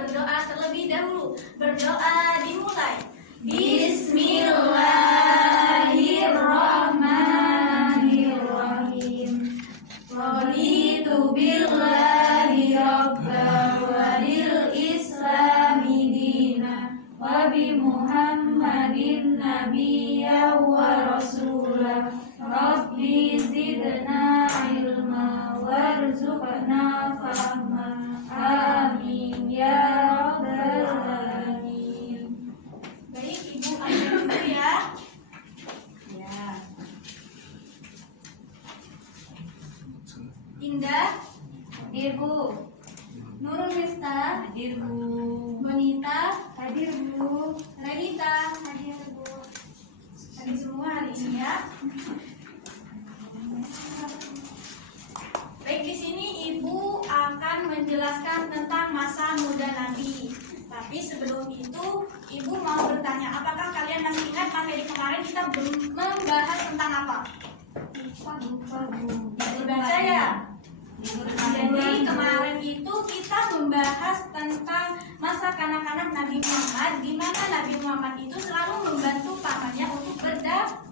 berdoa terlebih dahulu. Berdoa dimulai. Bismillahirrahmanirrahim. Raditu billahi rabba wa lil islami dina wa bi Muhammadin nabiyya wa rasulah. Rabbi zidna ilma warzuqna fahma. Amin ya rabbal alamin. Baik, Ibu ambil dulu ya. Ya. Indah, hadir Bu. Nurul Mista, hadir Bu. Bonita, hadir Bu. Radita, hadir Bu. Hadir semua hari ini ya. Baik, di sini Ibu akan menjelaskan tentang masa muda Nabi. Tapi sebelum itu, Ibu mau bertanya, apakah kalian masih ingat materi kemarin kita membahas tentang apa? Lupa Bu. Baca ya. Jadi kemarin itu kita membahas tentang masa kanak-kanak Nabi Muhammad, di mana Nabi Muhammad itu selalu membantu pamannya untuk berdagang,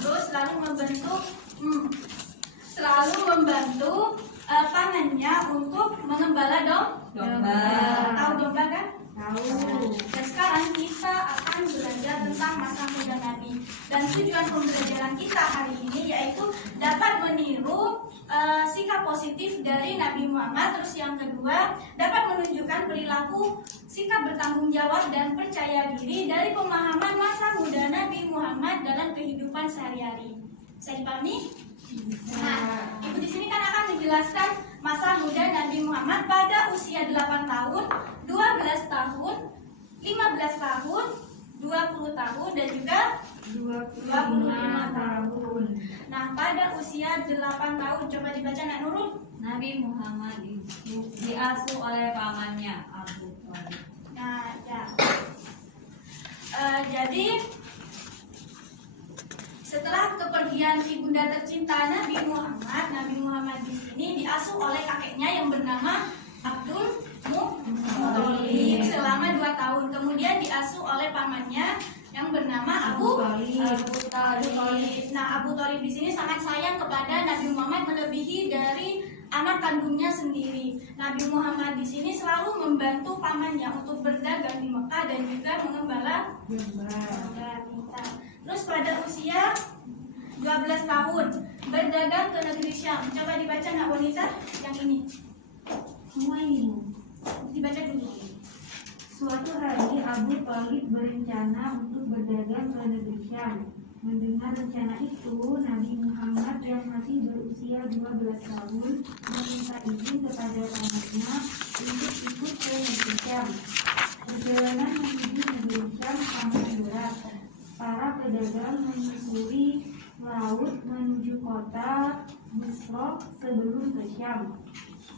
terus selalu membantu pamannya untuk mengembala domba. Tahu domba kan? Tahu. Dan sekarang kita akan belajar tentang masa muda Nabi. Dan tujuan pembelajaran kita hari ini yaitu dapat meniru sikap positif dari Nabi Muhammad. Terus yang kedua, dapat menunjukkan perilaku sikap bertanggung jawab dan percaya diri dari pemahaman masa muda Nabi Muhammad dalam kehidupan sehari-hari. Saya dipahami? Nah, Ibu di sini kan akan menjelaskan masa muda Nabi Muhammad pada usia 8 tahun, 12 tahun, 15 tahun, 20 tahun dan juga 25 tahun. Nah, pada usia 8 tahun, coba dibaca Nak Nurul. Nabi Muhammad itu diasuh oleh pamannya Abu Thalib. Nah, ya. Jadi setelah kepergian ibunda tercinta Nabi Muhammad di sini diasuh oleh kakeknya yang bernama Abdul Muthalib selama 2 tahun. Kemudian diasuh oleh pamannya yang bernama Abu Thalib. Nah, Abu Thalib di sini sangat sayang kepada Nabi Muhammad melebihi dari anak kandungnya sendiri. Nabi Muhammad di sini selalu membantu pamannya untuk berdagang di Mekah dan juga mengembala domba. Terus pada usia 12 tahun berdagang ke negeri Syam. Coba dibaca Nak Bonita yang ini. Semua ini Dibaca dulu. Suatu hari Abu Thalib berencana untuk berdagang ke negeri Syam. Mendengar rencana itu, Nabi Muhammad yang masih berusia 12 tahun meminta izin kepada pamannya untuk ikut ke negeri Syam. Perjalanan menuju negeri Syam sangat berat. Para pedagang menyusuri laut menuju kota Busra sebelum ke Syam.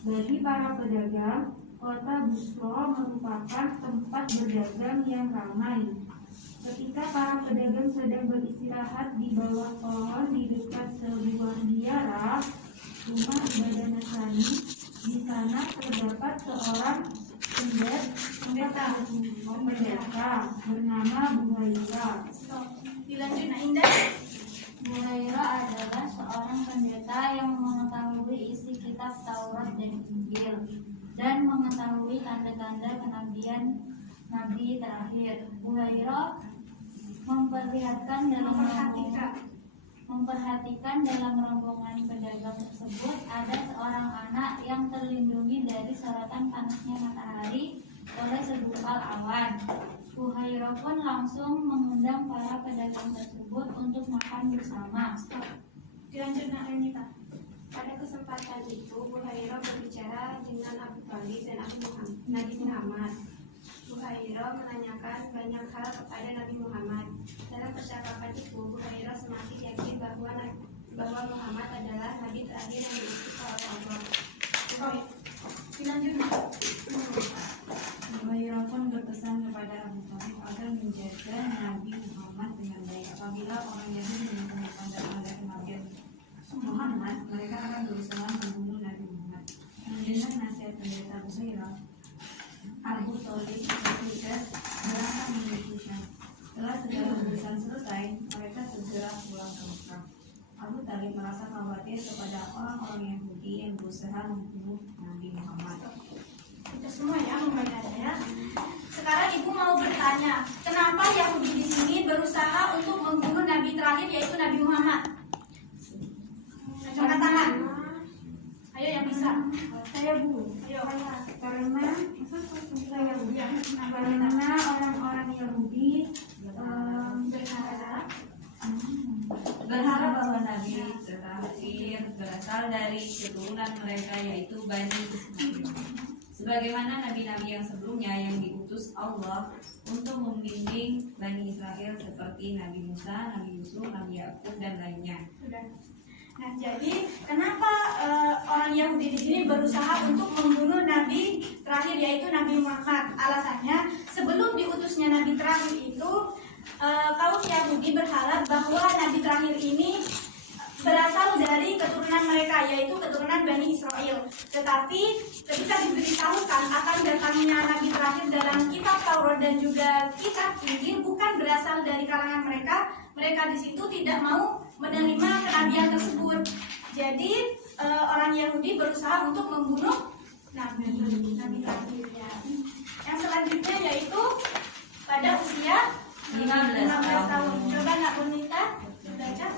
Bagi para pedagang, kota Busra merupakan tempat berdagang yang ramai. Ketika para pedagang sedang beristirahat di bawah pohon di dekat sebuah biara, rumah ibadah Nasrani, di sana terdapat seorang pendeta bernama Buhairah. Dilanjut Nak Indah. Hurairah adalah seorang pendeta yang mengetahui isi kitab Taurat dan Injil dan mengetahui tanda-tanda kenabian Nabi terakhir. Hurairah memperhatikan dalam rombongan pedagang tersebut ada seorang anak yang terlindungi dari sorotan panasnya matahari oleh segumpal awan. Hurairah pun langsung mengundang para pedagang tersebut untuk makan bersama. Dilanjut Nak Renita. Pada kesempatan itu, Hurairah berbicara dengan Abu Thalib dan Nabi Muhammad. Hurairah menanyakan banyak hal kepada Nabi Muhammad. Dalam percakapan itu, Hurairah semakin yakin bahwa Muhammad adalah Nabi terakhir yang diutus oleh Allah. Dilanjut Nak. Hurairah pun berpesan kepada Abu Thalib agar menjaga Nabi Muhammad dengan baik. Apabila orang Yahudi menemukan tanda-tanda kenabian Muhammad, mereka akan berusaha membunuh Nabi Muhammad. Mendengar nasihat pendeta Hurairah, Abu Thalib bertugas berangkat menuju Syam. Setelah segala urusan selesai, mereka segera pulang ke Mekah. Abu Thalib merasa khawatir kepada orang-orang Yahudi yang berusaha membunuh Nabi Muhammad. Itu semua ya membacanya. Sekarang ibu mau bertanya, kenapa Yahudi di sini berusaha untuk membunuh Nabi terakhir yaitu Nabi Muhammad? Angkat tangan. Ayo yang bisa. Saya Bu. Ayo. Karena orang-orang Yahudi berharap bahwa Nabi terakhir berasal dari keturunan mereka yaitu Bani Israil. Sebagaimana nabi-nabi yang sebelumnya yang diutus Allah untuk membimbing Bani Israel seperti Nabi Musa, Nabi Yusuf, Nabi Yakub dan lainnya. Sudah. Nah, jadi kenapa orang Yahudi di sini berusaha untuk membunuh Nabi terakhir yaitu Nabi Muhammad? Alasannya, sebelum diutusnya Nabi terakhir itu kaum Yahudi berharap bahwa Nabi terakhir ini berasal dari keturunan mereka yaitu keturunan Bani Israel. Tetapi ketika diberitahukan akan datangnya Nabi terakhir dalam kitab Taurat dan juga kitab Injil bukan berasal dari kalangan mereka, mereka di situ tidak mau menerima kenabian tersebut. Jadi orang Yahudi berusaha untuk membunuh Nabi terakhir. Ya. Yang selanjutnya yaitu pada usia 15 tahun. Coba Nak Bonita baca.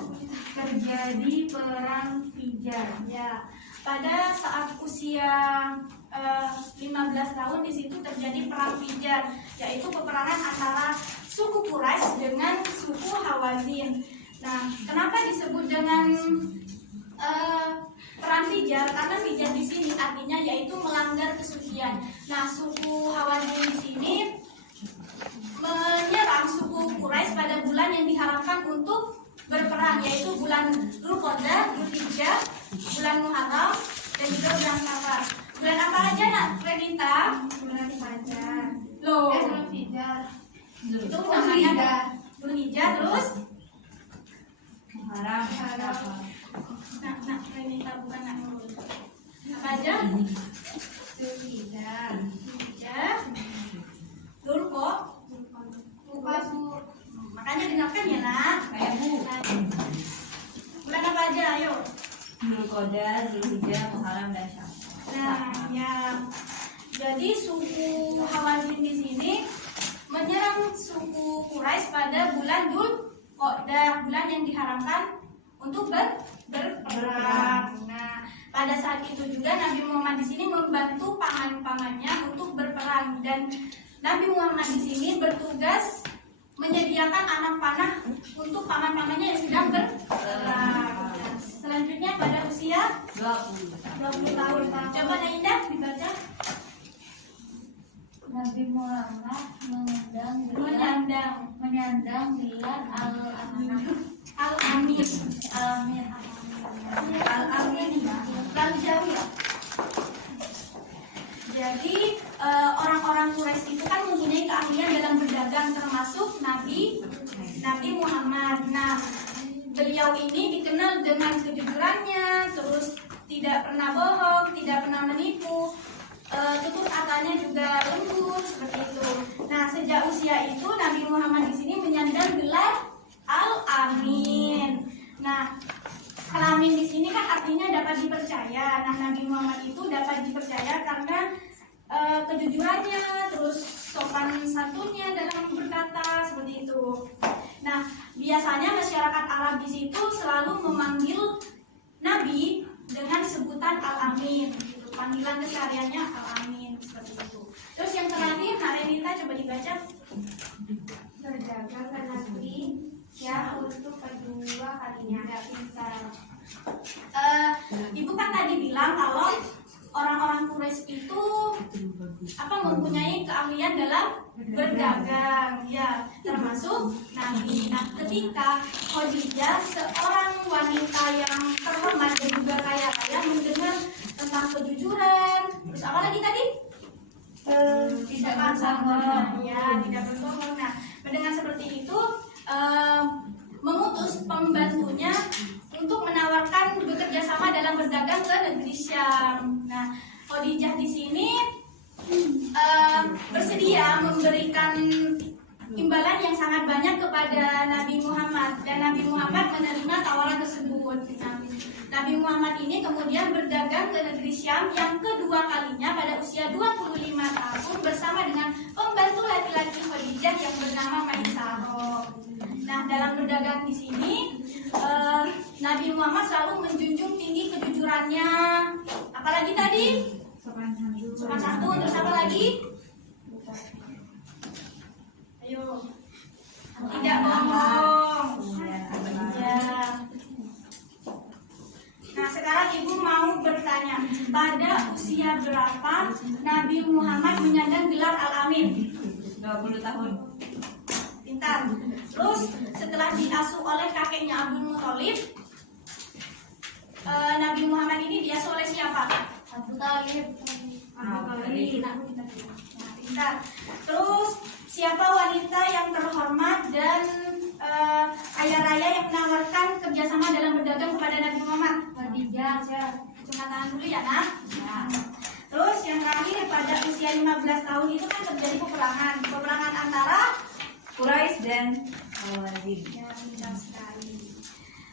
terjadi perang Fijar. Ya, pada saat usia 15 tahun di situ terjadi perang Fijar, yaitu peperangan antara suku Quraisy dengan suku Hawazin. Nah, kenapa disebut dengan perang Fijar? Karena Fijar di sini artinya yaitu melanggar kesucian. Nah, suku Hawazin di sini menyerang suku Quraisy pada bulan yang diharamkan untuk berperang, yaitu bulan Dzulqa'dah, Dzulhijjah, bulan Muharram, dan juga bulan Safar. Bulan apa aja Nak Renita? Bulan Fajar. Loh, Bulan Fijar. itu namanya Dzulhijjah, terus Muharram. Nak Renita bukan Nak Nurul. Apa aja? Dzulhijjah. Dzulhijjah, Lupa Bu. makanya dengarkan ya Nak. Kayak Bu. Bulan apa aja? Ayo. Dzulqa'dah, Dzulhijjah, Muharram dan Syawal. Nah, ya. Jadi suku Hawazin di sini menyerang suku Quraisy pada bulan Dzulqa'dah, bulan yang diharamkan untuk berperang. Nah, pada saat itu juga Nabi Muhammad di sini membantu paman-pamannya untuk berperang, dan Nabi Muhammad di sini bertugas menyediakan anak panah untuk paman-pamannya yang sedang berperang. Nah, selanjutnya pada usia 20 tahun. Coba Naindah dibaca. Nabi Muhammad menyandang gelar Al-Amin. Lalu jauh ya. Jadi orang-orang Quraisy itu kan mempunyai keahlian dalam berdagang, termasuk Nabi Muhammad. Nah, beliau ini dikenal dengan kejujurannya, terus tidak pernah bohong, tidak pernah menipu, tutur katanya juga lembut seperti itu. Nah, sejak usia itu Nabi Muhammad di sini menyandang gelar Al-Amin. Nah, Al-Amin di sini kan artinya dapat dipercaya. Nah, Nabi Muhammad itu dapat dipercaya karena kejujurannya, terus sopan santunnya dalam berkata seperti itu. Nah, biasanya masyarakat Arab di situ selalu memanggil Nabi dengan sebutan Al-Amin. Gitu. Panggilan kesehariannya Al-Amin seperti itu. Terus yang terakhir, Narenita coba dibaca. Berdagang dan Nabi yang untuk kedua kalinya. Tidak pintar. Ibu kan tadi bilang kalau orang-orang Quraisy itu mempunyai keahlian dalam berdagang, ya, termasuk Nabi. Nah, ketika Khadijah, seorang wanita yang terhormat dan juga kaya-kaya, mendengar tentang kejujuran, terus apa lagi tadi? Tidak berbohong, ya, tidak berbohong. Nah, mendengar seperti itu, mengutus pembantunya untuk menawarkan bekerja sama dalam berdagang ke negeri Syam. Nah, Khadijah di sini sangat banyak kepada Nabi Muhammad dan Nabi Muhammad menerima tawaran tersebut. Nah, Nabi Muhammad ini kemudian berdagang ke negeri Syam yang kedua kalinya pada usia 25 tahun bersama dengan pembantu laki-laki Khadijah yang bernama Maisarah. Nah, dalam berdagang di sini Nabi Muhammad selalu menjunjung tinggi kejujurannya. Apalagi tadi? Sopan santun. Terus apa lagi? Ayo. Tidak bohong. Ya. Nah, sekarang Ibu mau bertanya, pada usia berapa Nabi Muhammad menyandang gelar Al-Amin? 20 tahun. Pintar. Terus setelah diasuh oleh kakeknya Abdul Muthalib, Nabi Muhammad ini diasuh oleh siapa? Abu Talib. Nah, pintar. Terus siapa wanita yang terhormat dan kaya raya yang menawarkan kerjasama dalam berdagang kepada Nabi Muhammad? Khadijah. Cuma tangan dulu ya, nak. Nah. Terus yang terakhir pada usia 15 tahun itu kan terjadi peperangan antara Quraisy dan Hawazin. ya, pintar sekali.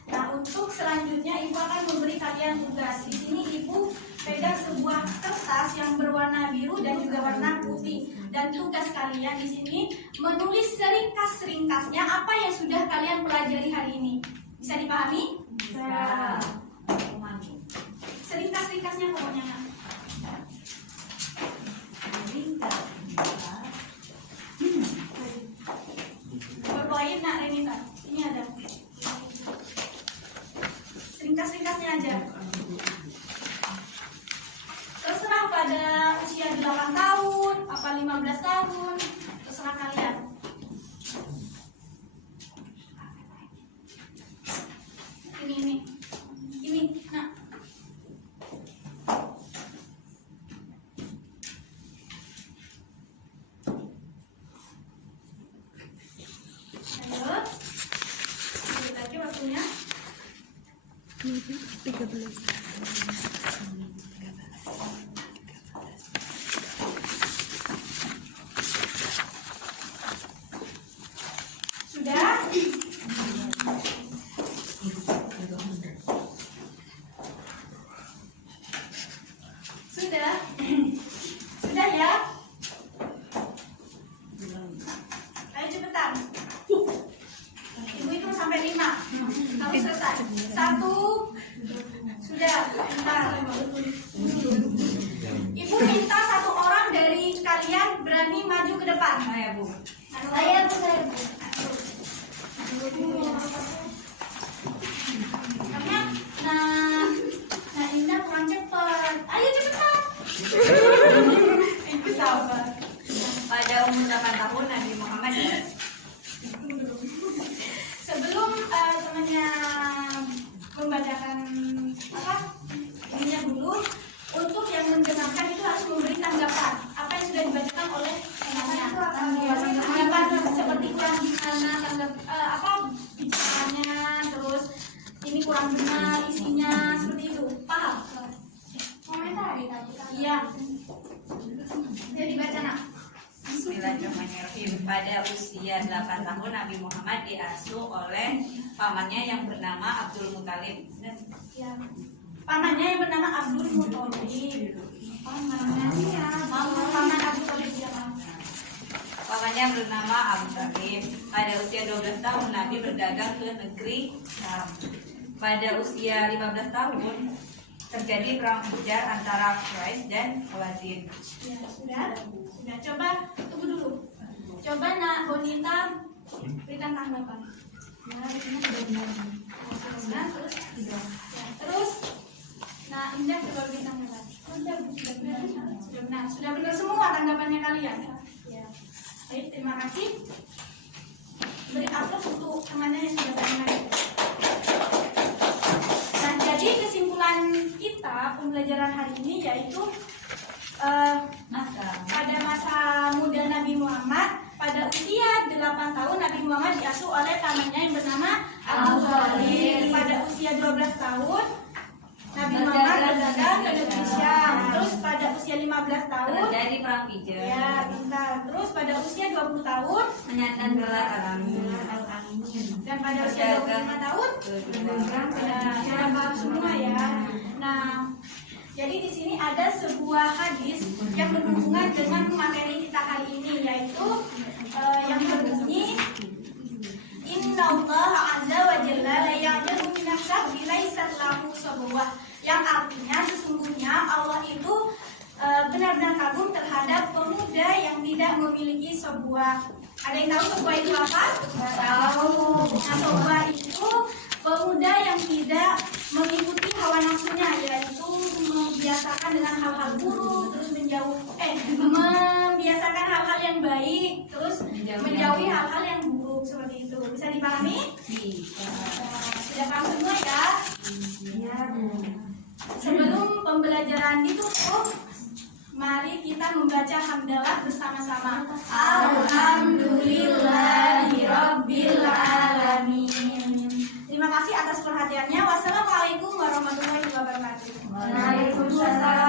Nah, untuk selanjutnya Ibu akan memberi kalian tugas. Di sini Ibu pegang sebuah kertas yang berwarna biru dan juga warna putih. Dan tugas kalian di sini menulis seringkas-ringkasnya apa yang sudah kalian pelajari hari ini. Bisa dipahami? Bisa. Seringkas-ringkasnya pokoknya. Nak. Berpoin nak Renita. Ini ada. Seringkas-ringkasnya aja. Terserah pada usia 8 tahun, apa 15 tahun, terserah kalian. Ini, nah. Ayo, lanjut lagi waktunya. Sudah? Sudah? Sudah ya? Ayo cepetan. Ibu hitung sampai 5. Harus selesai. 1. Sudah. Bentar. Ibu minta 1 orang dari kalian berani maju ke depan. Saya, Bu. Saya Bu. Karena nah Indah kurang cepet. Ayo cepetan. Ibu sabar. Pada umur 8 tahun Nabi Muhammad Sebelum temannya membacakan ininya dulu, untuk yang mendengarkan itu harus memberi tanggapan apa yang sudah dibacakan oleh temannya. Tanggapan seperti kurang gimana, bicaranya, terus ini kurang benar isinya, seperti itu. Paham? Komentari tadi. Iya. Jadi baca nak. Bismillahirrahmanirrahim. Pada usia 8 tahun Nabi Muhammad diasuh oleh pamannya yang bernama Abdul Muthalib. Ya. Pamannya yang bernama Abdul Muthalib. Paman Abdul Muthalib siapa? Pamannya bernama Abu Talib. Pada usia 12 tahun Nabi berdagang ke negeri Syam. Pada usia 15 tahun terjadi perang ujar antara Quraisy dan Hawazin. Ya, sudah. Coba tunggu dulu. Coba nak Bonita berikan tanggapan. Nah, terus ya, terus nah Indah coba berikan tanggapan. Sudah benar semua tanggapannya kalian. Ya. Baik, terima kasih. Beri aplaus untuk temannya yang sudah berani. Nah, jadi kesimpulan kita pembelajaran hari ini yaitu pada masa muda Nabi Muhammad, pada usia 8 tahun Nabi Muhammad diasuh oleh pamannya yang bernama Abu Talib. Pada usia 12 tahun Nabi Muhammad berdagang ke negeri Syam. Terus pada usia 15 tahun Terjadi perang pijat. Ya, pintar. Terus pada usia 20 tahun Menyandang gelar alamin. dan pada usia 25 tahun cara paham semua ya. Nah, jadi di sini ada sebuah hadis yang berhubungan dengan materi kita hari ini, yaitu yang berbunyi Innallaha azza wa jalla la ya'lamu min asy-syarri laisa lahu sabwa, yang artinya sesungguhnya Allah itu benar-benar kagum terhadap pemuda yang tidak memiliki sebuah. Ada yang tahu sebuah itu apa? Tahu. Nah, sebuah itu pemuda yang tidak mengikuti hawa nafsunya, yaitu membiasakan dengan hal-hal buruk, terus membiasakan hal-hal yang baik, terus menjauhi hal-hal yang buruk seperti itu. Bisa dipahami? Bisa. Sudah paham semua ya? Iya. Sebelum pembelajaran ditutup, mari kita membaca hamdalah bersama-sama. Alhamdulillahirabbil alamin. Terima kasih atas perhatiannya. Wassalamualaikum warahmatullahi wabarakatuh. Waalaikumsalam.